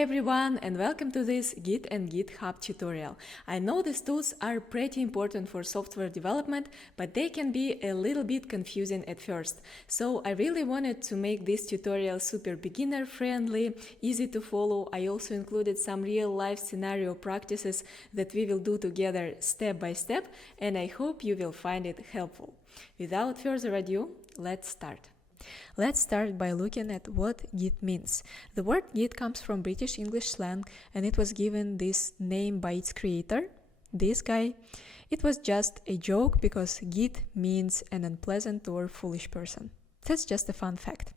Hey everyone, and welcome to this Git and GitHub tutorial. I know these tools are pretty important for software development, but they can be a little bit confusing at first. So I really wanted to make this tutorial super beginner friendly, easy to follow. I also included some real life scenario practices that we will do together step by step, and I hope you will find it helpful. Without further ado, let's start. Let's start by looking at what Git means. The word Git comes from British English slang, and it was given this name by its creator, this guy. It was just a joke because Git means an unpleasant or foolish person. That's just a fun fact.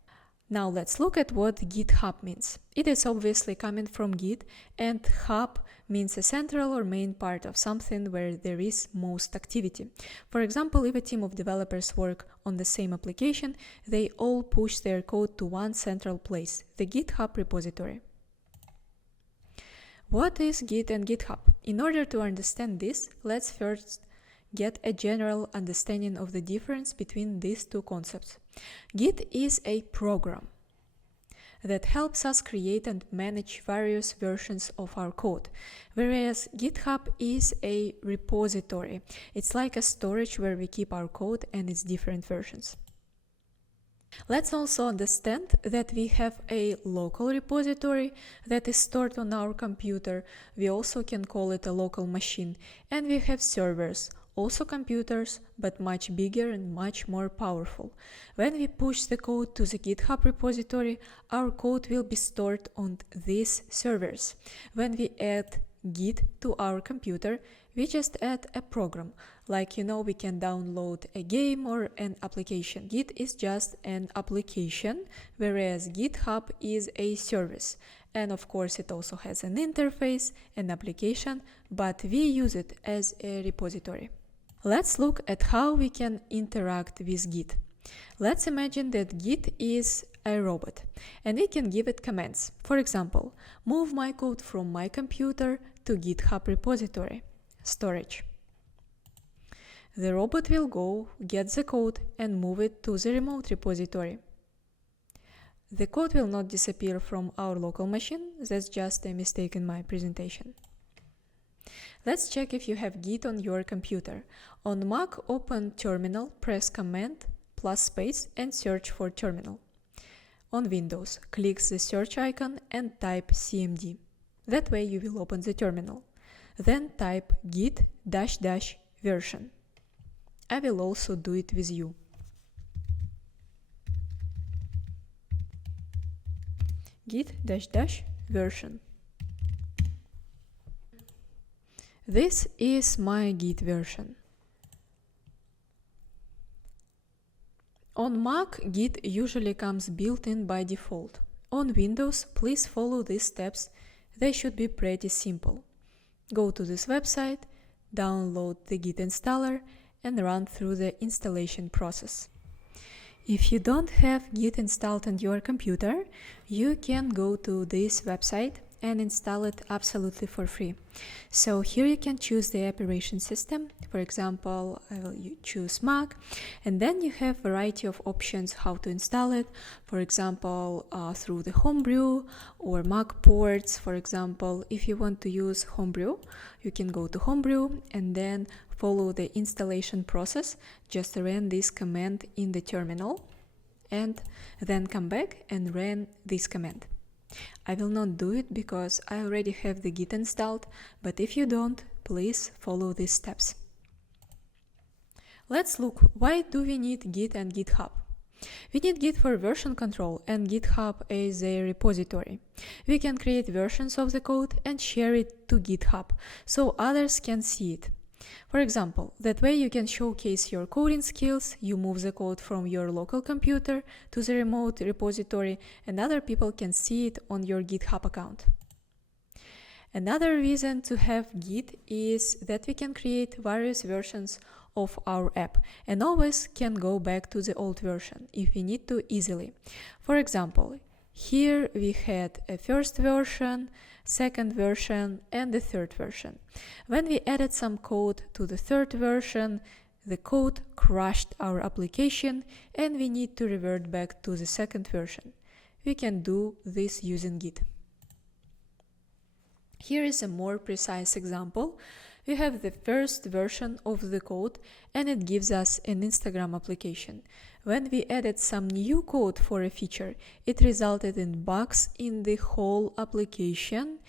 Now let's look at what GitHub means. It is obviously coming from Git, and hub means a central or main part of something where there is most activity. For example, if a team of developers work on the same application, they all push their code to one central place, the GitHub repository. What is Git and GitHub? In order to understand this, let's first get a general understanding of the difference between these two concepts. Git is a program that helps us create and manage various versions of our code, whereas GitHub is a repository. It's like a storage where we keep our code and its different versions. Let's also understand that we have a local repository that is stored on our computer. We also can call it a local machine, and we have servers, also computers, but much bigger and much more powerful. When we push the code to the GitHub repository, our code will be stored on these servers. When we add Git to our computer, we just add a program. Like, we can download a game or an application. Git is just an application, whereas GitHub is a service. And of course, it also has an interface, an application, but we use it as a repository. Let's look at how we can interact with Git. Let's imagine that Git is a robot, and we can give it commands. For example, move my code from my computer to GitHub repository, storage. The robot will go, get the code, and move it to the remote repository. The code will not disappear from our local machine. That's just a mistake in my presentation. Let's check if you have Git on your computer. On Mac, open Terminal, press Command plus space and search for Terminal. On Windows, click the search icon and type cmd. That way you will open the terminal. Then type git -- version. I will also do it with you. Git -- version. This is my Git version. On Mac, Git usually comes built-in by default. On Windows, please follow these steps. They should be pretty simple. Go to this website, download the Git installer, and run through the installation process. If you don't have Git installed on your computer, you can go to this website and install it absolutely for free. So here you can choose the operation system. For example, I will choose Mac, and then you have a variety of options how to install it. For example, through the Homebrew or Mac ports. For example, if you want to use Homebrew, you can go to Homebrew and then follow the installation process. Just run this command in the terminal and then come back and run this command. I will not do it because I already have the Git installed, but if you don't, please follow these steps. Let's look, why do we need Git and GitHub? We need Git for version control, and GitHub is a repository. We can create versions of the code and share it to GitHub so others can see it. For example, that way you can showcase your coding skills, you move the code from your local computer to the remote repository, and other people can see it on your GitHub account. Another reason to have Git is that we can create various versions of our app and always can go back to the old version if we need to easily. For example, here we had a first version, second version, and the third version. When we added some code to the third version, the code crashed our application and we need to revert back to the second version. We can do this using Git. Here is a more precise example. We have the first version of the code and it gives us an Instagram application. When we added some new code for a feature, it resulted in bugs in the whole application.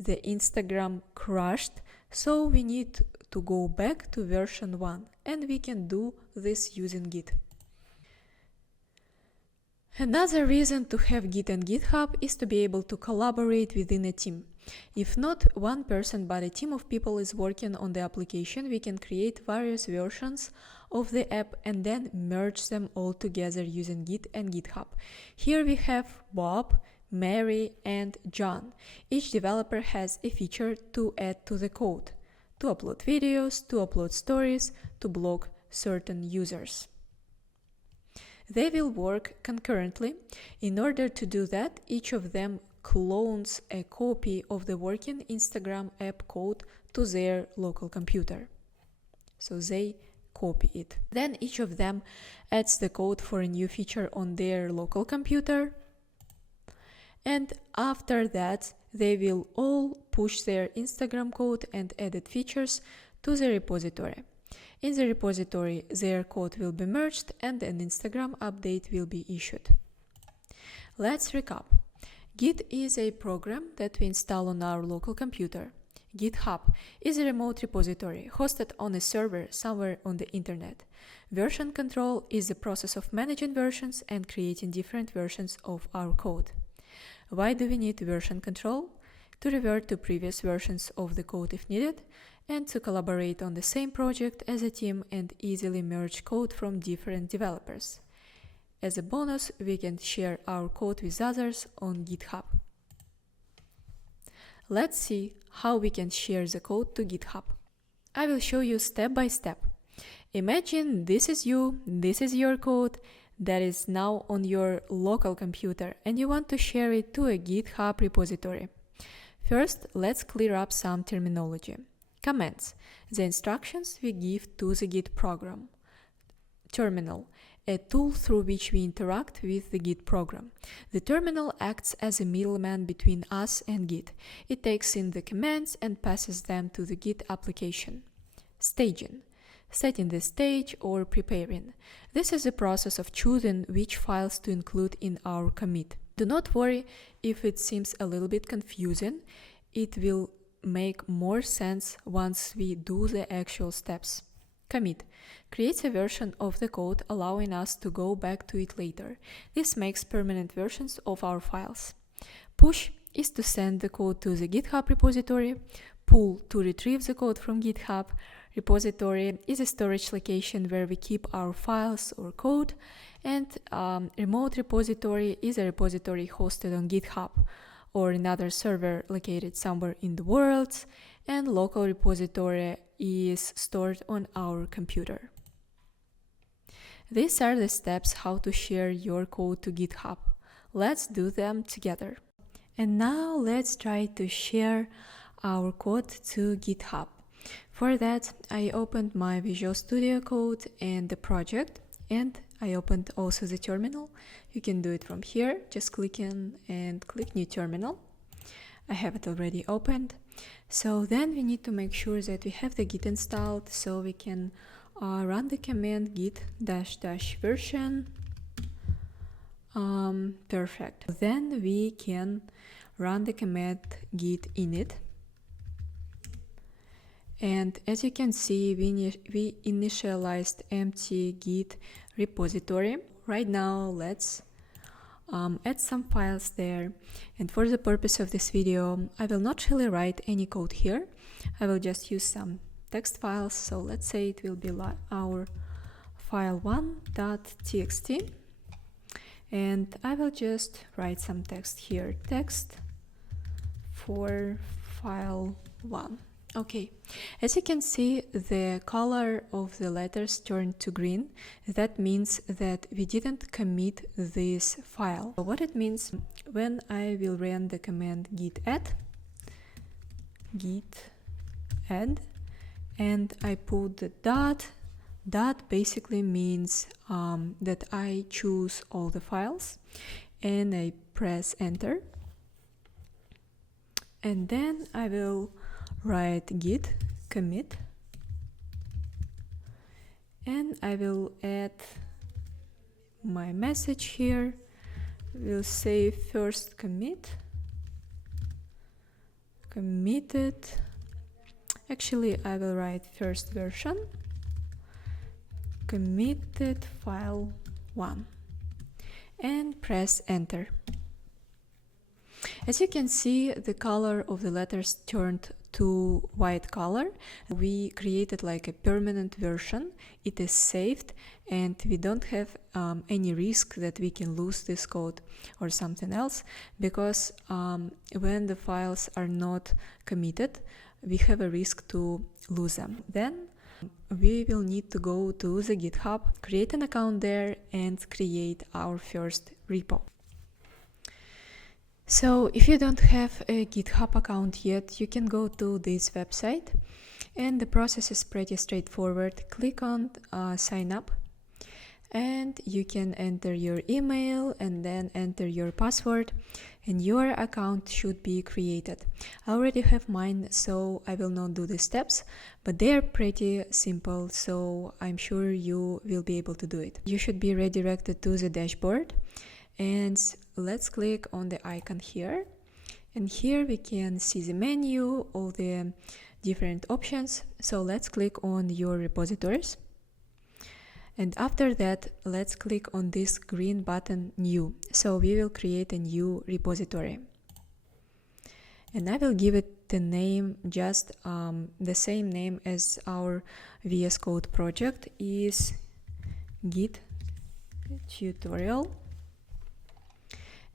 The Instagram crashed, so we need to go back to version 1, and we can do this using Git. Another reason to have Git and GitHub is to be able to collaborate within a team. If not one person but a team of people is working on the application, we can create various versions of the app and then merge them all together using Git and GitHub. Here we have Bob, Mary, and John. Each developer has a feature to add to the code, to upload videos, to upload stories, to block certain users. They will work concurrently. In order to do that, each of them clones a copy of the working Instagram app code to their local computer. So they copy it. Then each of them adds the code for a new feature on their local computer. And after that, they will all push their Instagram code and added features to the repository. In the repository, their code will be merged and an Instagram update will be issued. Let's recap. Git is a program that we install on our local computer. GitHub is a remote repository hosted on a server somewhere on the internet. Version control is the process of managing versions and creating different versions of our code. Why do we need version control? To revert to previous versions of the code if needed, and to collaborate on the same project as a team and easily merge code from different developers. As a bonus, we can share our code with others on GitHub. Let's see how we can share the code to GitHub. I will show you step by step. Imagine this is you, this is your code that is now on your local computer and you want to share it to a GitHub repository. First, let's clear up some terminology. Commands, the instructions we give to the Git program. Terminal, a tool through which we interact with the Git program. The terminal acts as a middleman between us and Git. It takes in the commands and passes them to the Git application. Staging, setting the stage or preparing. This is the process of choosing which files to include in our commit. Do not worry if it seems a little bit confusing. It will make more sense once we do the actual steps. Commit creates a version of the code allowing us to go back to it later. This makes permanent versions of our files. Push is to send the code to the GitHub repository. Pull to retrieve the code from GitHub. Repository is a storage location where we keep our files or code. And remote repository is a repository hosted on GitHub or another server located somewhere in the world, and local repository is stored on our computer. These are the steps how to share your code to GitHub. Let's do them together. And now let's try to share our code to GitHub. For that, I opened my Visual Studio Code and the project, and I opened also the terminal. You can do it from here, just click New Terminal. I have it already opened. So then we need to make sure that we have the Git installed, so we can run the command git -- version. Perfect. Then we can run the command git init. And as you can see, we initialized empty Git repository. Right now, let's add some files there. And for the purpose of this video, I will not really write any code here. I will just use some text files. So let's say it will be our file1.txt. And I will just write some text here. Text for file1. Okay, as you can see, the color of the letters turned to green. That means that we didn't commit this file. What it means, when I will run the command git add, and I put the dot basically means that I choose all the files, and I press enter. And then I will write git commit, and I will add my message here. We'll say first commit, committed. Actually, I will write first version, committed file 1, and press enter. As you can see, the color of the letters turned to white color. We created like a permanent version. It is saved, and we don't have any risk that we can lose this code or something else, because when the files are not committed, we have a risk to lose them. Then we will need to go to the GitHub, create an account there, and create our first repo. So if you don't have a GitHub account yet, you can go to this website, and the process is pretty straightforward. Click on sign up, and you can enter your email and then enter your password, and your account should be created. I already have mine, so I will not do the steps, but they are pretty simple, so I'm sure you will be able to do it. You should be redirected to the dashboard, and let's click on the icon here, and here we can see the menu, all the different options. So let's click on your repositories, and after that let's click on this green button, new. So we will create a new repository, and I will give it the name, just the same name as our VS Code project is Git tutorial.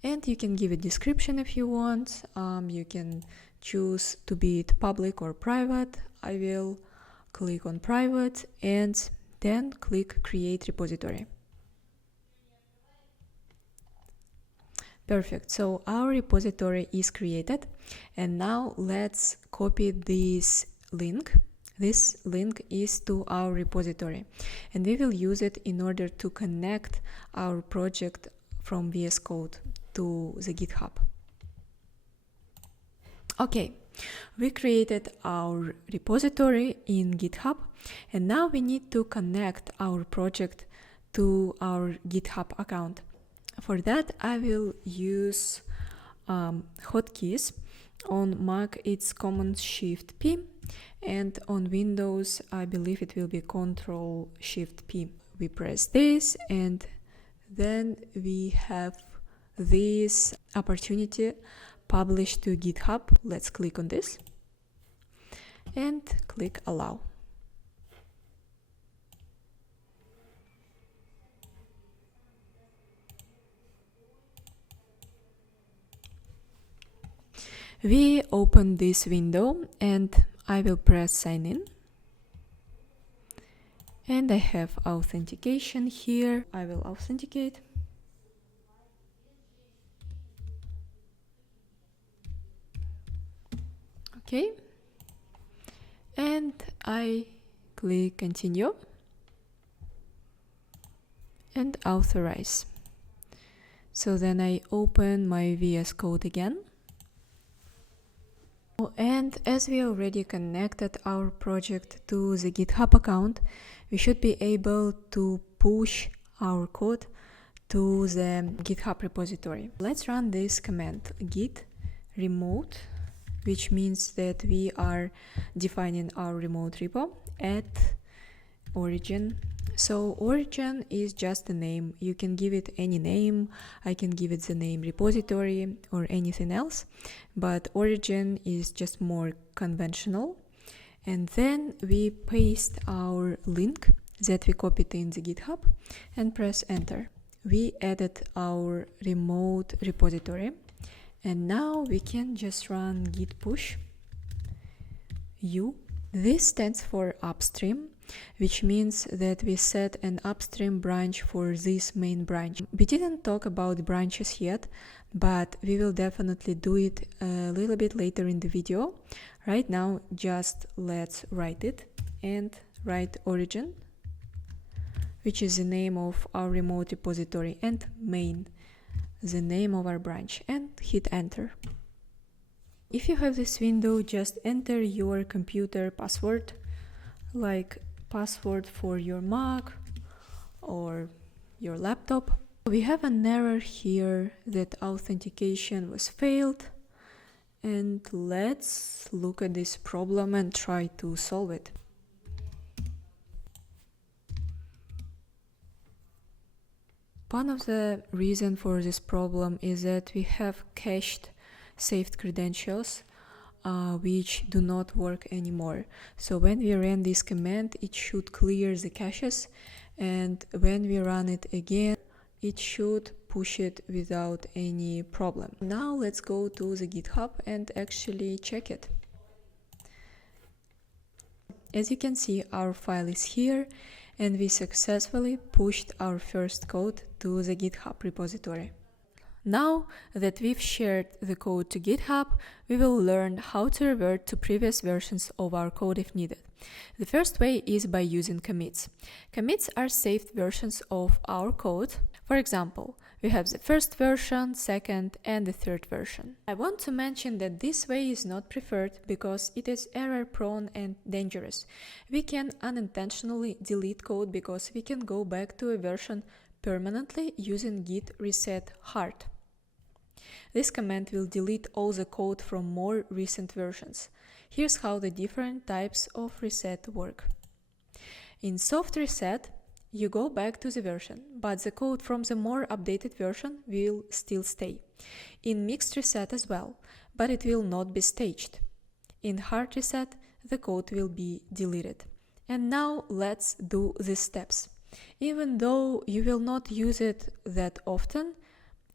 And you can give a description if you want. You can choose to be it public or private. I will click on private and then click create repository. Perfect. So our repository is created, and now let's copy this link. This link is to our repository, and we will use it in order to connect our project from VS Code to the GitHub. Okay, we created our repository in GitHub, and now we need to connect our project to our GitHub account. For that, I will use hotkeys. On Mac, it's Command Shift P, and on Windows, I believe it will be Control Shift P. We press this, and then we have this opportunity published to GitHub. Let's click on this and click allow. We open this window, and I will press sign in, and I have authentication here. I will authenticate. Okay, and I click continue and authorize. So then I open my VS Code again. And as we already connected our project to the GitHub account, we should be able to push our code to the GitHub repository. Let's run this command, git remote, which means that we are defining our remote repo at origin. So origin is just a name. You can give it any name. I can give it the name repository or anything else, but origin is just more conventional. And then we paste our link that we copied in the GitHub and press enter. We added our remote repository, and now we can just run git push u. This stands for upstream, which means that we set an upstream branch for this main branch. We didn't talk about branches yet, but we will definitely do it a little bit later in the video. Right now, just let's write it and write origin, which is the name of our remote repository, and main, the name of our branch, and hit enter. If you have this window, just enter your computer password, like password for your Mac or your laptop. We have an error here that authentication was failed, and let's look at this problem and try to solve it. One of the reasons for this problem is that we have cached saved credentials which do not work anymore. So when we run this command, it should clear the caches, and when we run it again, it should push it without any problem. Now let's go to the GitHub and actually check it. As you can see, our file is here, and we successfully pushed our first code to the GitHub repository. Now that we've shared the code to GitHub, we will learn how to revert to previous versions of our code if needed. The first way is by using commits. Commits are saved versions of our code. For example, we have the first version, second, and the third version. I want to mention that this way is not preferred because it is error-prone and dangerous. We can unintentionally delete code because we can go back to a version permanently using git reset hard. This command will delete all the code from more recent versions. Here's how the different types of reset work. In soft reset, you go back to the version, but the code from the more updated version will still stay. In mixed reset as well, but it will not be staged. In hard reset, the code will be deleted. And now let's do the steps. Even though you will not use it that often,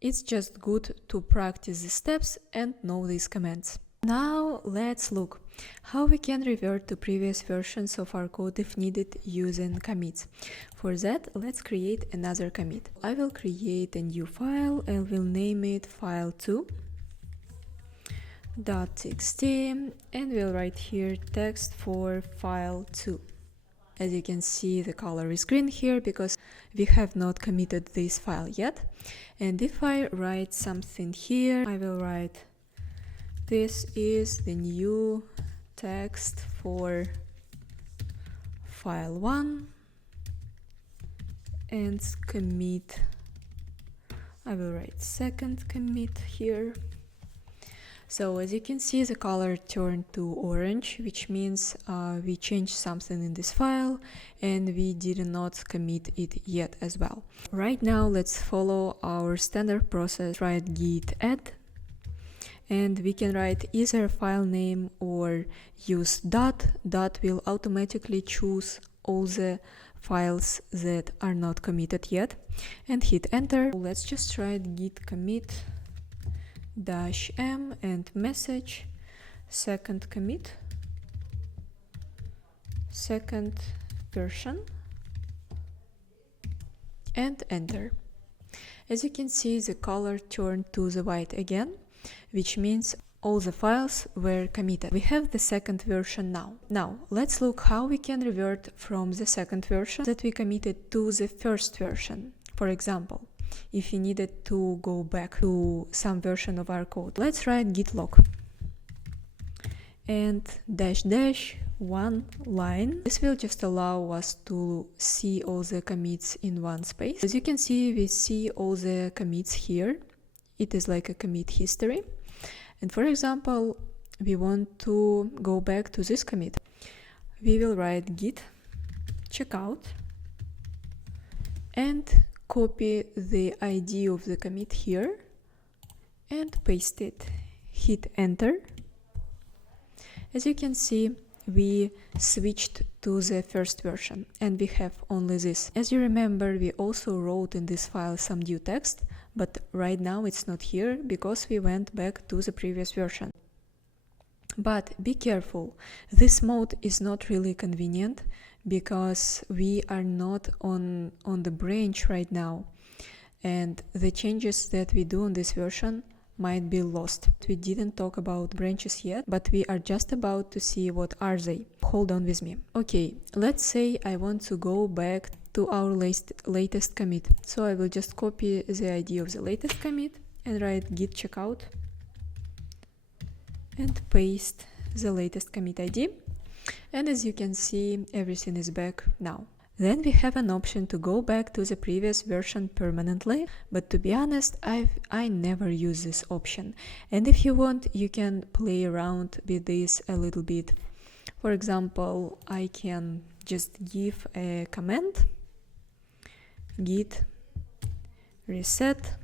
it's just good to practice the steps and know these commands. Now let's look how we can revert to previous versions of our code if needed using commits. For that, let's create another commit. I will create a new file and will name it file2.txt and we'll write here text for file2. As you can see, the color is green here because we have not committed this file yet. And if I write something here, I will write this is the new text for file1 and commit. I will write second commit here. So as you can see, the color turned to orange, which means we changed something in this file and we did not commit it yet as well. Right now, let's follow our standard process. Write git add, and we can write either file name or use dot. Dot will automatically choose all the files that are not committed yet, and hit enter. Let's just write git commit -m and message second commit, second version, and enter. As you can see, the color turned to the white again, which means all the files were committed. We have the second version now. Now, let's look how we can revert from the second version that we committed to the first version. For example, if you needed to go back to some version of our code, let's write git log and --one line. This will just allow us to see all the commits in one space. As you can see, we see all the commits here. It is like a commit history. And for example, we want to go back to this commit. We will write git checkout and copy the ID of the commit here and paste it. Hit enter. As you can see, we switched to the first version and we have only this. As you remember, we also wrote in this file some new text, but right now it's not here because we went back to the previous version. But be careful, this mode is not really convenient because we are not on the branch right now, and the changes that we do on this version might be lost. We didn't talk about branches yet, but we are just about to see what are they. Hold on with me. Okay, let's say I want to go back to our latest commit. So I will just copy the ID of the latest commit and write git checkout and paste the latest commit ID. And as you can see, everything is back now. Then we have an option to go back to the previous version permanently, but to be honest, I never use this option. And if you want, you can play around with this a little bit. For example, I can just give a command git reset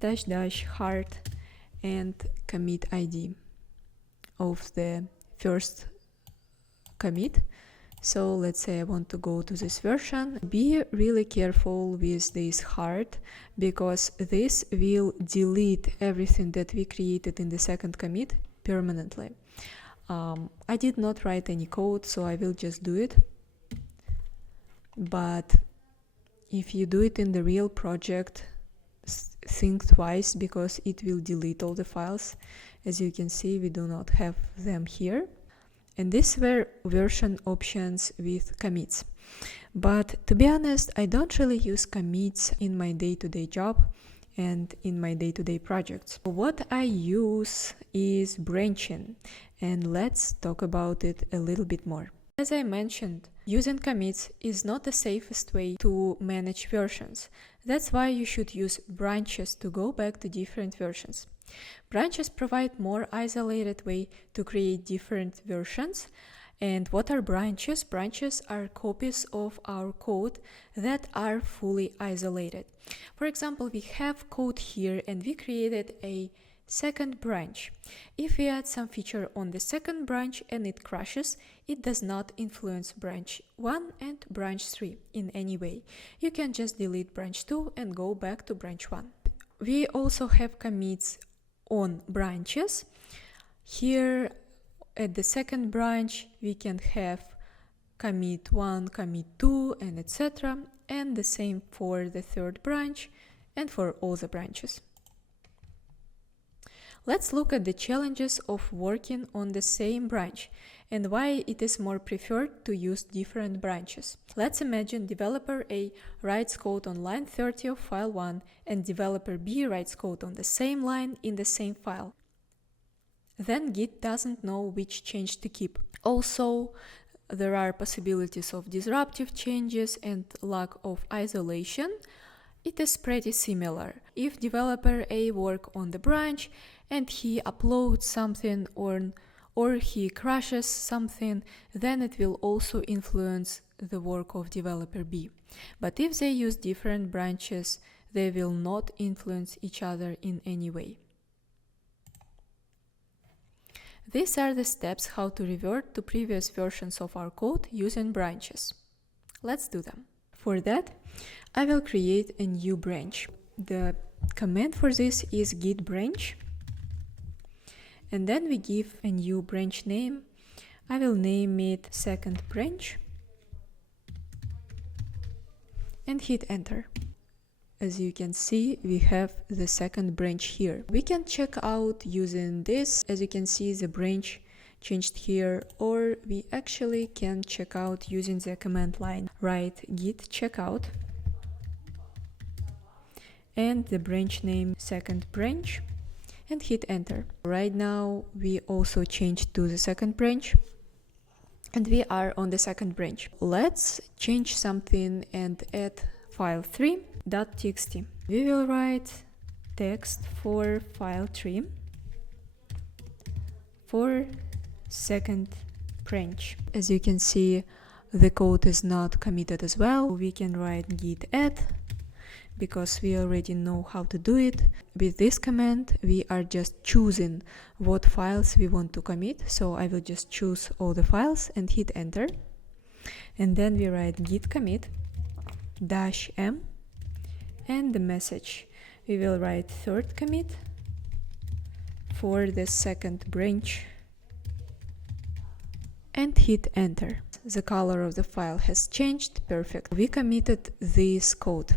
--hard and commit ID of the first commit. So let's say I want to go to this version. Be really careful with this hard, because this will delete everything that we created in the second commit permanently. I did not write any code, so I will just do it. But if you do it in the real project, think twice, because it will delete all the files. As you can see, we do not have them here. And these were version options with commits. But to be honest, I don't really use commits in my day-to-day job and in my day-to-day projects. What I use is branching, and let's talk about it a little bit more. As I mentioned, using commits is not the safest way to manage versions. That's why you should use branches to go back to different versions. Branches provide more isolated way to create different versions. And what are branches? Branches are copies of our code that are fully isolated. For example, we have code here and we created a second branch. If we add some feature on the second branch and it crashes, it does not influence branch 1 and branch 3 in any way. You can just delete branch 2 and go back to branch 1. We also have commits on branches. Here at the second branch we can have commit 1, commit 2, and etc. And the same for the third branch and for all the branches. Let's look at the challenges of working on the same branch and why it is more preferred to use different branches. Let's imagine developer A writes code on line 30 of file 1 and developer B writes code on the same line in the same file. Then Git doesn't know which change to keep. Also, there are possibilities of disruptive changes and lack of isolation. It is pretty similar. If developer A works on the branch and he uploads something or he crashes something, then it will also influence the work of developer B. But if they use different branches, they will not influence each other in any way. These are the steps how to revert to previous versions of our code using branches. Let's do them. For that, I will create a new branch. The command for this is git branch. And then we give a new branch name. I will name it second branch and hit enter. As you can see, we have the second branch here. We can check out using this. As you can see, the branch changed here, or we actually can check out using the command line. Write git checkout and the branch name second branch and hit enter. Right now we also changed to the second branch and we are on the second branch. Let's change something and add file 3.txt. We will write text for file 3 for second branch. As you can see, the code is not committed as well. We can write git add because we already know how to do it. With this command, we are just choosing what files we want to commit. So I will just choose all the files and hit enter. And then we write git commit -m and the message. We will write third commit for the second branch and hit enter. The color of the file has changed. Perfect. We committed this code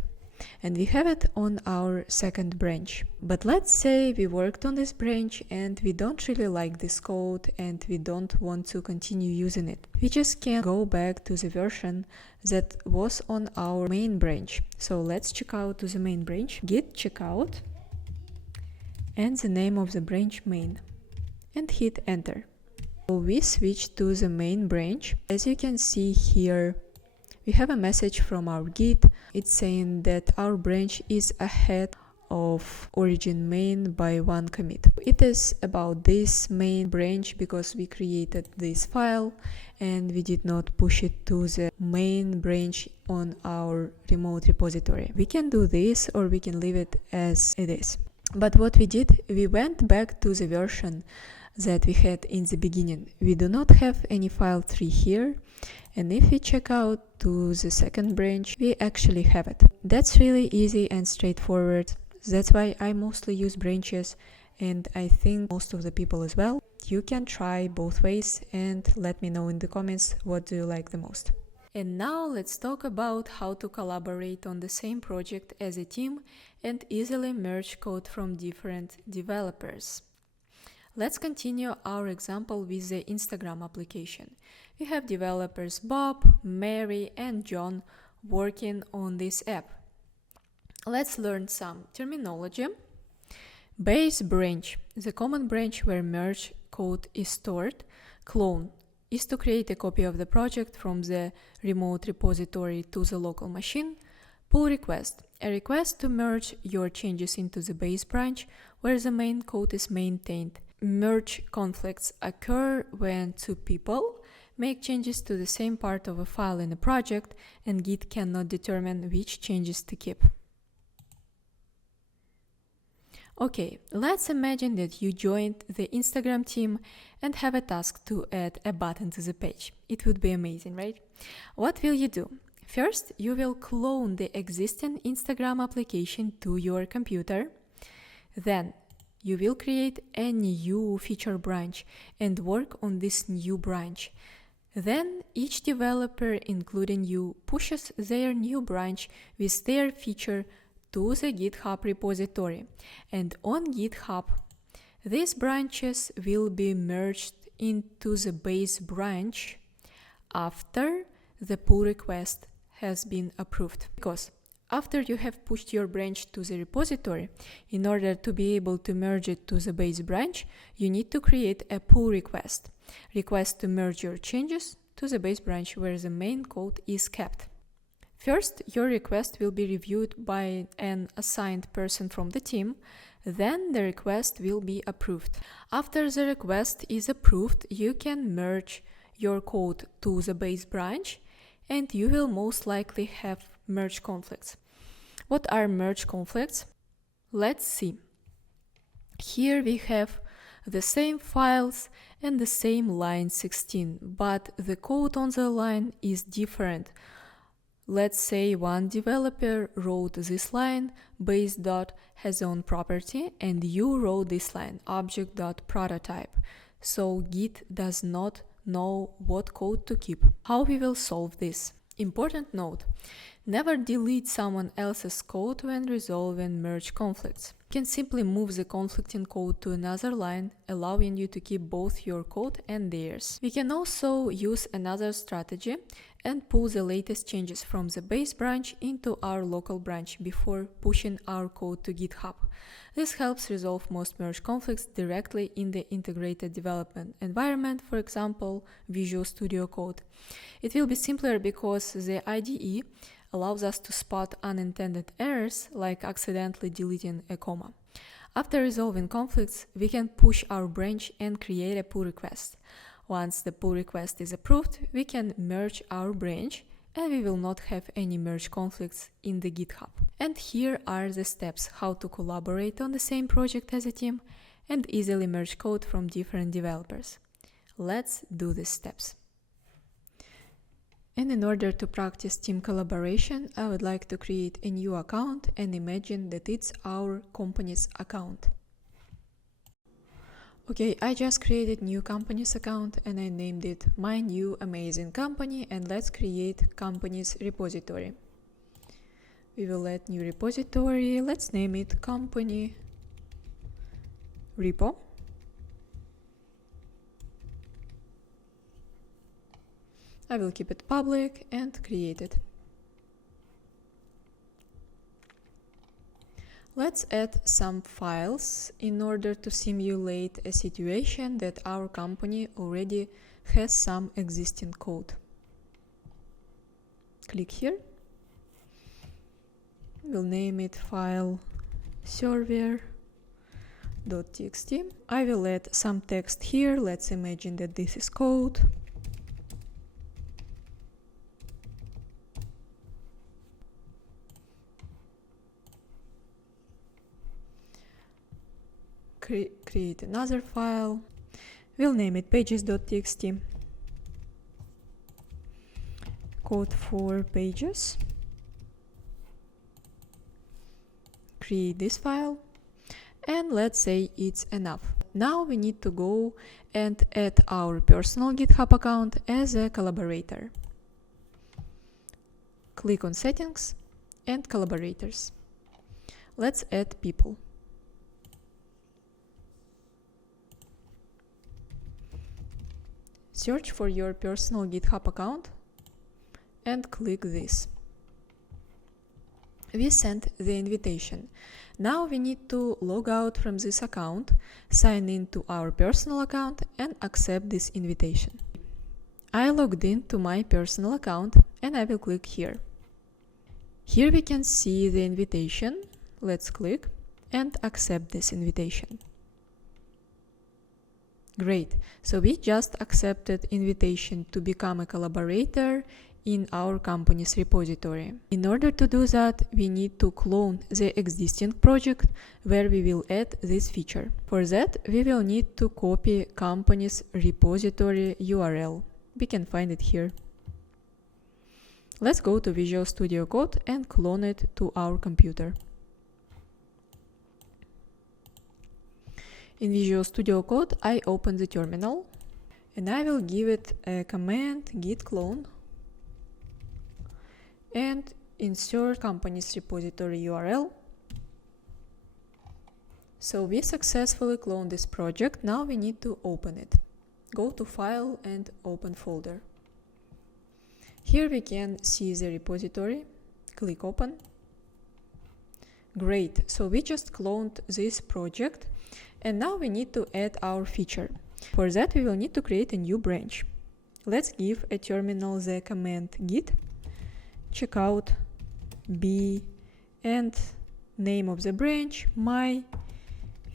and we have it on our second branch. But let's say we worked on this branch and we don't really like this code and we don't want to continue using it. We just can go back to the version that was on our main branch. So let's check out to the main branch, git checkout, and the name of the branch main. and hit enter. So we switch to the main branch. As you can see here, we have a message from our Git. It's saying that our branch is ahead of origin main by one commit. It is about this main branch because we created this file and we did not push it to the main branch on our remote repository. We can do this or we can leave it as it is. But what we did, we went back to the version that we had in the beginning. We do not have any file tree here, and if we check out to the second branch, we actually have it. That's really easy and straightforward. That's why I mostly use branches, and I think most of the people as well. You can try both ways and let me know in the comments what do you like the most. And now let's talk about how to collaborate on the same project as a team and easily merge code from different developers. Let's continue our example with the Instagram application. We have developers Bob, Mary, and John working on this app. Let's learn some terminology. Base branch, the common branch where merge code is stored. Clone is to create a copy of the project from the remote repository to the local machine. Pull request, a request to merge your changes into the base branch where the main code is maintained. Merge conflicts occur when two people make changes to the same part of a file in a project and Git cannot determine which changes to keep. Okay, let's imagine that you joined the Instagram team and have a task to add a button to the page. It would be amazing, right? What will you do? First, you will clone the existing Instagram application to your computer. Then, you will create a new feature branch and work on this new branch. Then each developer, including you, pushes their new branch with their feature to the GitHub repository. And on GitHub, these branches will be merged into the base branch after the pull request has been approved. Because after you have pushed your branch to the repository, in order to be able to merge it to the base branch, you need to create a pull request. Request to merge your changes to the base branch where the main code is kept. First, your request will be reviewed by an assigned person from the team. Then the request will be approved. After the request is approved, you can merge your code to the base branch and you will most likely have merge conflicts. What are merge conflicts? Let's see. Here we have the same files and the same line 16, but the code on the line is different. Let's say one developer wrote this line, base dot has own property, and you wrote this line, object dot prototype. So Git does not know what code to keep. How we will solve this? Important note, never delete someone else's code when resolving merge conflicts. You can simply move the conflicting code to another line, allowing you to keep both your code and theirs. We can also use another strategy and pull the latest changes from the base branch into our local branch before pushing our code to GitHub. This helps resolve most merge conflicts directly in the integrated development environment, for example, Visual Studio Code. It will be simpler because the IDE allows us to spot unintended errors like accidentally deleting a comma. After resolving conflicts, we can push our branch and create a pull request. Once the pull request is approved, we can merge our branch and we will not have any merge conflicts in the GitHub. And here are the steps how to collaborate on the same project as a team and easily merge code from different developers. Let's do these steps. And in order to practice team collaboration, I would like to create a new account and imagine that it's our company's account. Okay, I just created new company's account and I named it My New Amazing Company, and let's create company's repository. We will add new repository, let's name it company repo. I will keep it public and create it. Let's add some files in order to simulate a situation that our company already has some existing code. Click here. We'll name it file server.txt. I will add some text here. Let's imagine that this is code. Create another file. We'll name it pages.txt. Code for pages. Create this file, and let's say it's enough. Now we need to go and add our personal GitHub account as a collaborator. Click on Settings and Collaborators. Let's add people. Search for your personal GitHub account and click this. We sent the invitation. Now we need to log out from this account, sign in to our personal account and accept this invitation. I logged in to my personal account and I will click here. Here we can see the invitation. Let's click and accept this invitation. Great, so we just accepted invitation to become a collaborator in our company's repository. In order to do that, we need to clone the existing project where we will add this feature. For that, we will need to copy company's repository URL. We can find it here. Let's go to Visual Studio Code and clone it to our computer. In Visual Studio Code, I open the terminal and I will give it a command git clone and insert company's repository URL. So we successfully cloned this project. Now we need to open it. Go to File and Open Folder. Here we can see the repository. Click Open. Great, so we just cloned this project and now we need to add our feature. For that we will need to create a new branch. Let's give a terminal the command git checkout b and name of the branch my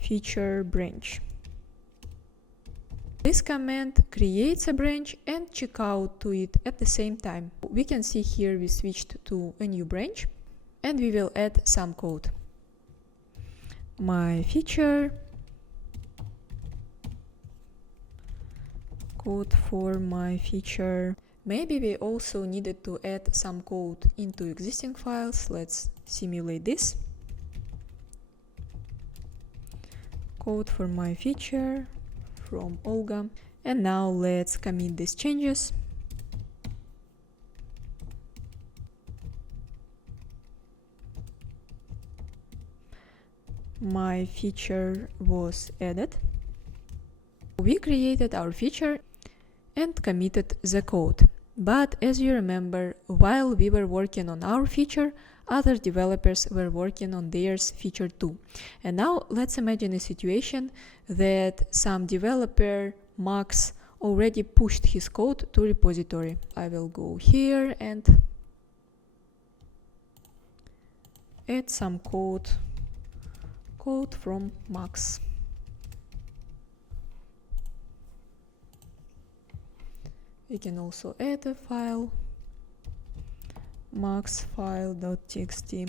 feature branch. This command creates a branch and checkout to it at the same time. We can see here we switched to a new branch and we will add some code. My feature, code for my feature. Maybe we also needed to add some code into existing files. Let's simulate this. Code for my feature from Olga. And now let's commit these changes. My feature was added. We created our feature and committed the code. But as you remember, while we were working on our feature, other developers were working on theirs feature too. And now let's imagine a situation that some developer, Max, already pushed his code to repository. I will go here and add some code from Max. We can also add a file, maxfile.txt.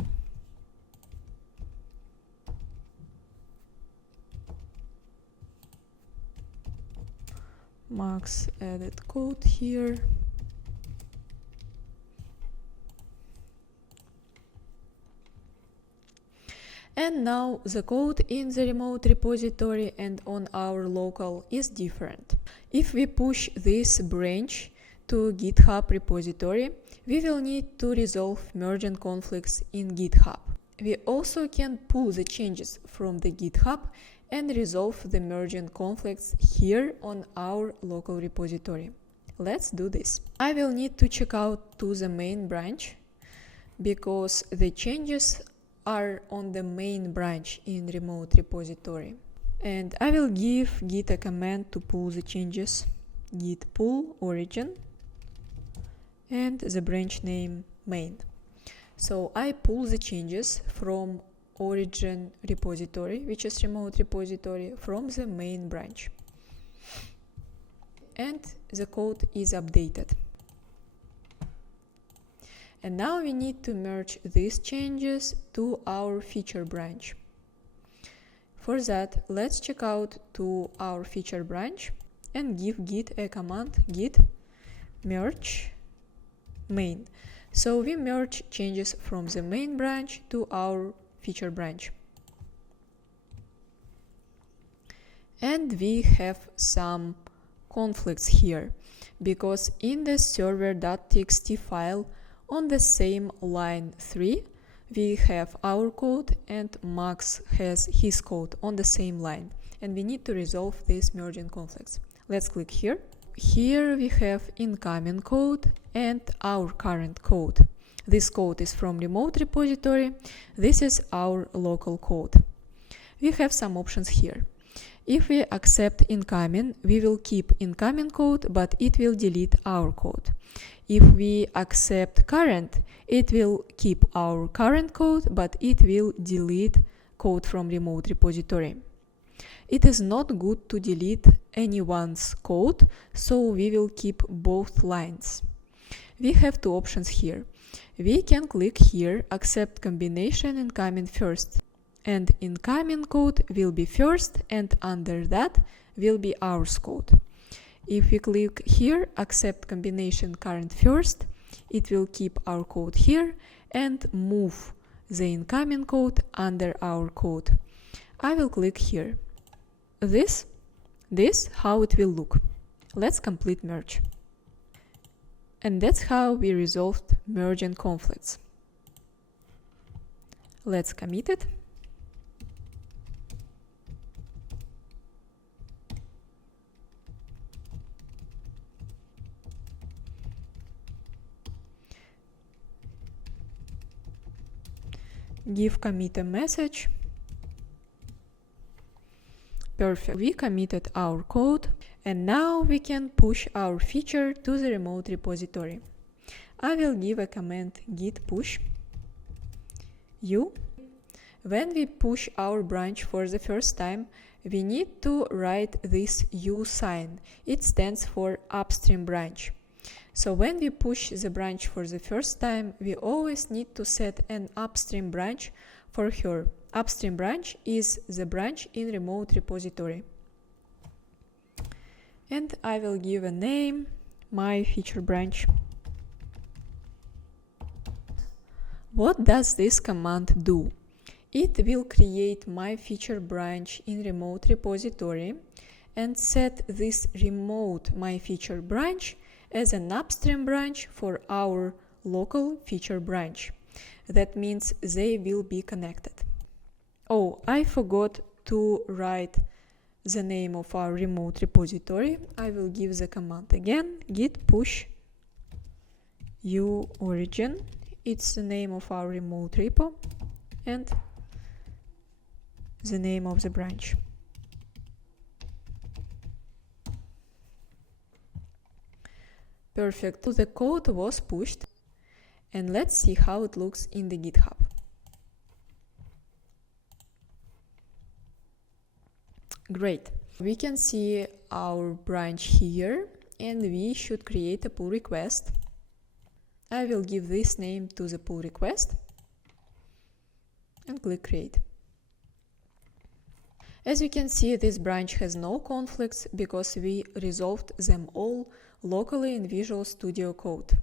Max added code here. And now the code in the remote repository and on our local is different. If we push this branch to GitHub repository, we will need to resolve merging conflicts in GitHub. We also can pull the changes from the GitHub and resolve the merging conflicts here on our local repository. Let's do this. I will need to check out to the main branch because the changes are on the main branch in remote repository. And I will give Git a command to pull the changes. Git pull origin and the branch name main. So I pull the changes from origin repository, which is remote repository, from the main branch. And the code is updated. And now we need to merge these changes to our feature branch. For that, let's check out to our feature branch and give Git a command git merge main. So we merge changes from the main branch to our feature branch. And we have some conflicts here, because in the server.txt file on the same line 3 we have our code and Max has his code on the same line, and we need to resolve these merging conflicts. Let's click here. Here we have incoming code and our current code. This code is from remote repository. This is our local code. We have some options here. If we accept incoming, we will keep incoming code, but it will delete our code. If we accept current, it will keep our current code, but it will delete code from remote repository. It is not good to delete anyone's code, so we will keep both lines. We have two options here. We can click here, accept combination incoming first, and incoming code will be first, and under that will be our code. If we click here, accept combination current first, it will keep our code here and move the incoming code under our code. I will click here. This how it will look. Let's complete merge. And that's how we resolved merging conflicts. Let's commit it. Give commit a message. Perfect. We committed our code, and now we can push our feature to the remote repository. I will give a command git push u. When we push our branch for the first time, we need to write this u sign. It stands for upstream branch. So when we push the branch for the first time, we always need to set an upstream branch for her. Upstream branch is the branch in remote repository. And I will give a name, my feature branch. What does this command do? It will create my feature branch in remote repository and set this remote my feature branch as an upstream branch for our local feature branch. That means they will be connected. Oh, I forgot to write the name of our remote repository. I will give the command again, git push u origin. It's the name of our remote repo and the name of the branch. Perfect. So the code was pushed, and let's see how it looks in the GitHub. Great. We can see our branch here, and we should create a pull request. I will give this name to the pull request and click create. As you can see, this branch has no conflicts because we resolved them all locally in Visual Studio Code.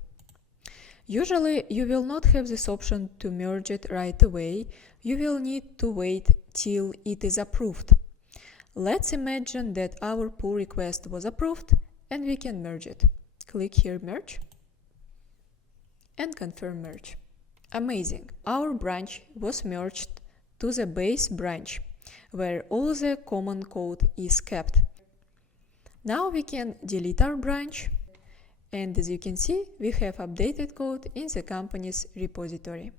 Usually, you will not have this option to merge it right away. You will need to wait till it is approved. Let's imagine that our pull request was approved and we can merge it. Click here, merge, and confirm merge. Amazing! Our branch was merged to the base branch, where all the common code is kept. Now we can delete our branch, and as you can see, we have updated code in the company's repository.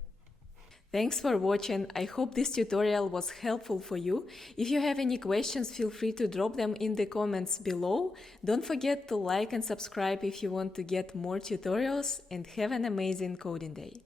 Thanks for watching. I hope this tutorial was helpful for you. If you have any questions, feel free to drop them in the comments below. Don't forget to like and subscribe if you want to get more tutorials, and have an amazing coding day.